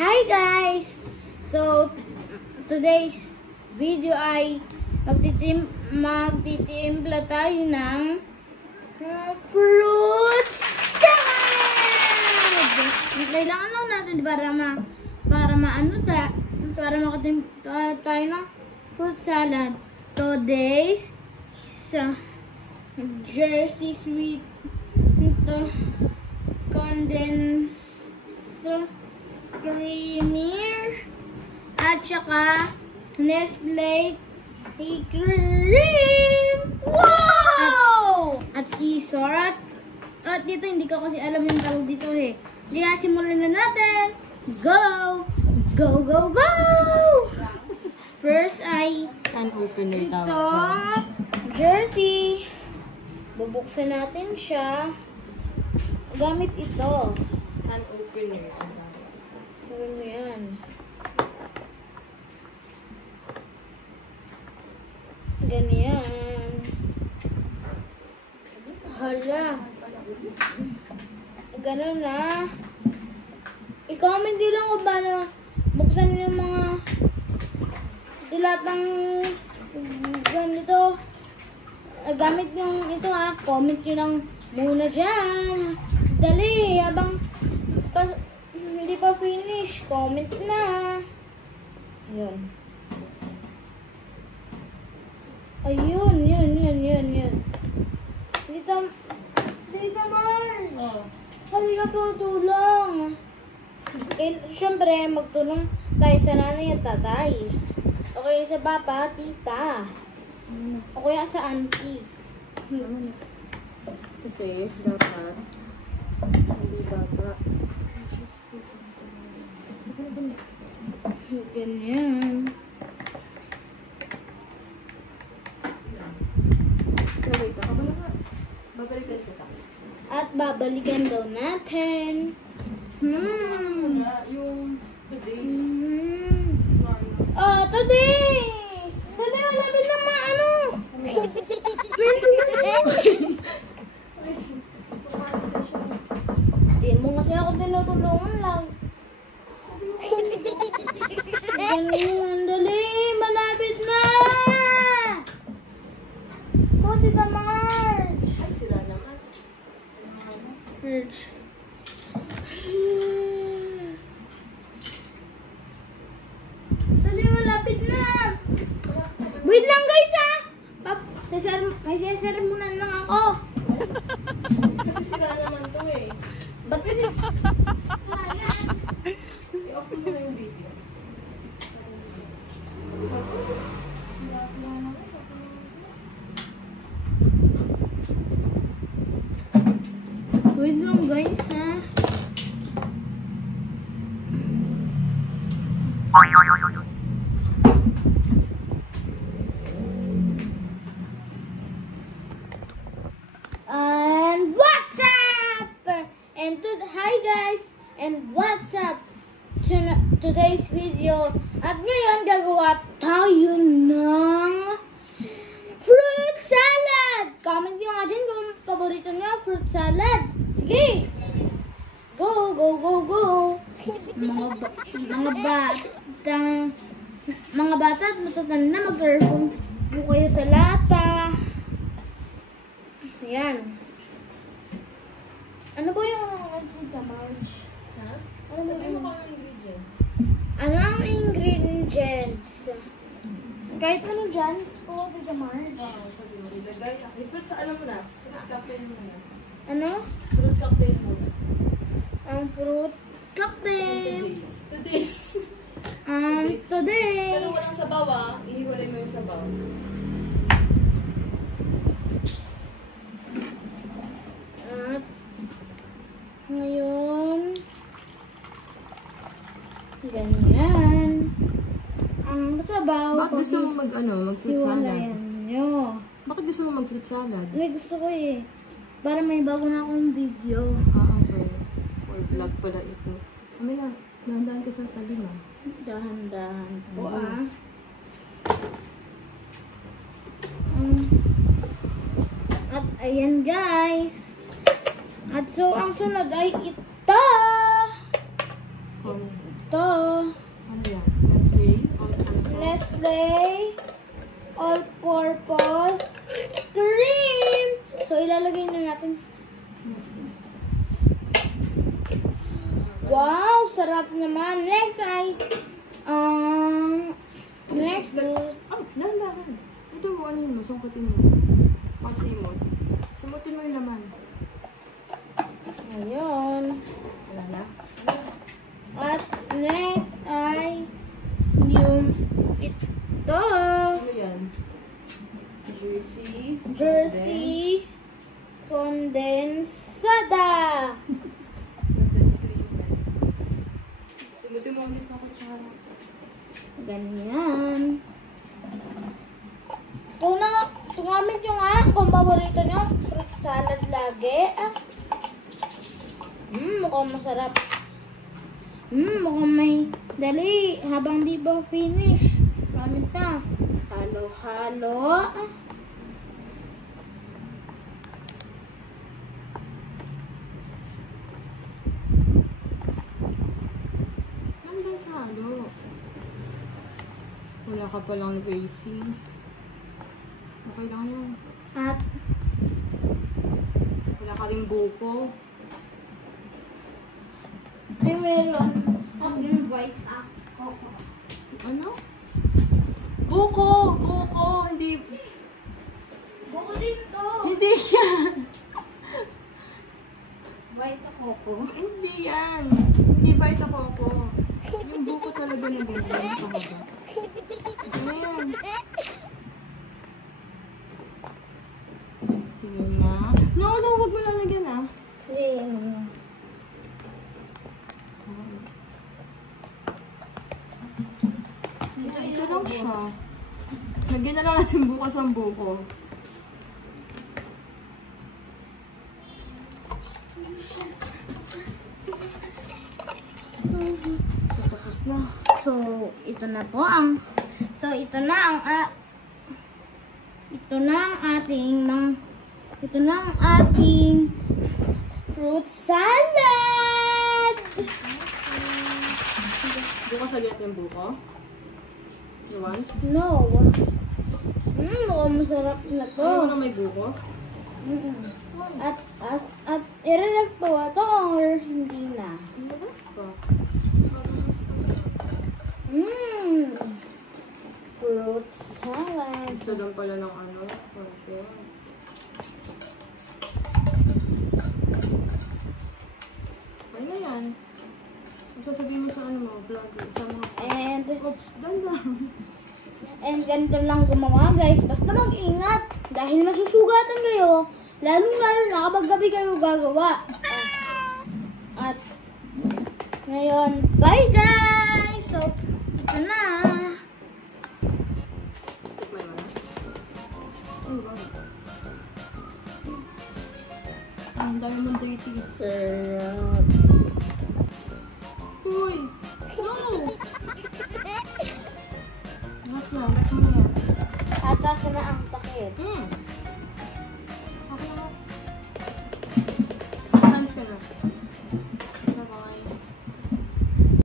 Hi guys! So, today's video ay magtitimpla tayo ng fruit salad! Kailangan lang natin para makatimpla tayo ng fruit salad. Today's Jersey sweet condensed creamer at saka Nestle cream. Wow! At Caesar. At dito hindi ko kasi alam yung tawag dito eh. Kaya simulan na natin. Go! Go, go, go! First ay opener ito, Jersey. Bubuksan natin siya. Gamit ito. Can opener. Gawin mo yan. Ganyan. Hala. Ganun na. I-comment din lang kung paano buksan yung mga dilatang ganito. Gamit yung ito ha. Comment nyo lang muna dyan. Dali. Habang hindi pa finish. Comment na. Yun. Ayun. Yun. Dito Mars. Oh. Hindi ka tutulong. Siyempre, magtulong tayo sa nanay at tatay. O kaya sa papa, tita. O kaya sa auntie. Kasi dapat hindi bata. Ganyan. Wait, ako ba nga? Babalikan kita. At babalikan daw natin. Yung today's. Oh, today's! Today, malapit na maano. Hindi mo kasi ako tinutulungan lang. Ganyan, dali, malapit na! Oh, Tita Marge! Ay, sila naman. Marge. Dali, malapit na! Wait lang guys ha! May sesarmunan lang ako. Kasi sila naman to eh. Ba't kasi? I-off mo na yung video. Wait lang guys ha. And what's up? And hi guys! And what's up? Today's video. At ngayon gagawa tayo ng fruit salad! Comment nyo nga dyan kung paborito nyo fruit salad. Sige! Go, go, go, go! Mga bata at matatanda, mag-careful po kayo sa lata. Ayan. Ano ba yung Tita Marge? Ha? Ano ba Sabi mo yung kung ano ingredients. ano ang ingredients? Kahit ano dyan? Oo, Tita Marge. Oo, sabi mo. Ilagay. Yung fruit sa alam mo na. Fruit cocktail mo na. Ano? Fruit cocktail mo na. Ang fruit cocktail. Today's. Today. Pero walang sabaw ah. Ihiwalay mo yung sabaw. At ngayon, ganyan. Ang sabaw. Bakit gusto mo mag-fruit salad? Hiwalayan nyo. Bakit gusto mo mag-fruit salad? Hindi, gusto ko eh. Para may bago na akong video. Okay. For vlog pala ito. Kami na. Dahan-dahan ka sa tabi mo. Dahan-dahan po Mhm. At ayan guys. At so ang sunod ay ito. Ito. Ano yan? Nestle? All-purpose? Nestle All-Purpose Cream. So, ilalagay na natin. Nestle. Wow, sarap naman. Next ay, next. Oh, dahan-dahan. Ito mo, ano yun mo? Sungkutin mo. Pasimot. Simutin mo yung laman. Ayun. Wala na? At next ay yung ito. Ano yan? Jersey condensada. Condensed cream. Simutin mo ulit na kutsara. Ganyan. Tungamit yung kung paborito nyo, fruit salad lagi. Mukhang masarap. Mukhang may dali. Habang di ba finish. Gamit na. Halo-halo. Nandun sa halo. Wala ka palang raisins. Okay lang yun. At Wala ka rin buko. ay meron. At yung white Ano? Buko! Buko! Hindi... buko din to. Hindi yan! White coco. Hindi yan! Hindi ba ito coco? Yung buko talaga na ganyan. Kahaba. Ano yan? Tingin na. No, huwag mo lalagyan ah. Ito lang siya. Lagyan na lang natin bukas ang buko. Tapos na. So, ito na po ang ito na ang ating fruit salad. Bukas agad yung buko? You want? No. Mukhang masarap na to. Ayaw mo na may buko? At i-ref ko ito or hindi na? Yes pa. Fruit salad. Gusto lang pala ng ano, konti. Ay na yan. Ang sasabihin mo sa ano mo, vlog, sa mga... And Oops, dandan. ganito lang gumawa guys. Basta mag-ingat. Dahil masusugatan kayo. Lalo-lalo na kapag gabi kayo gagawa. At ngayon, bye guys! So, ito na. Tikman mo na. Ay, wow. Ang dami mong dating. Sarap. Uy! No! Last na mo yan. At asa na ang takip.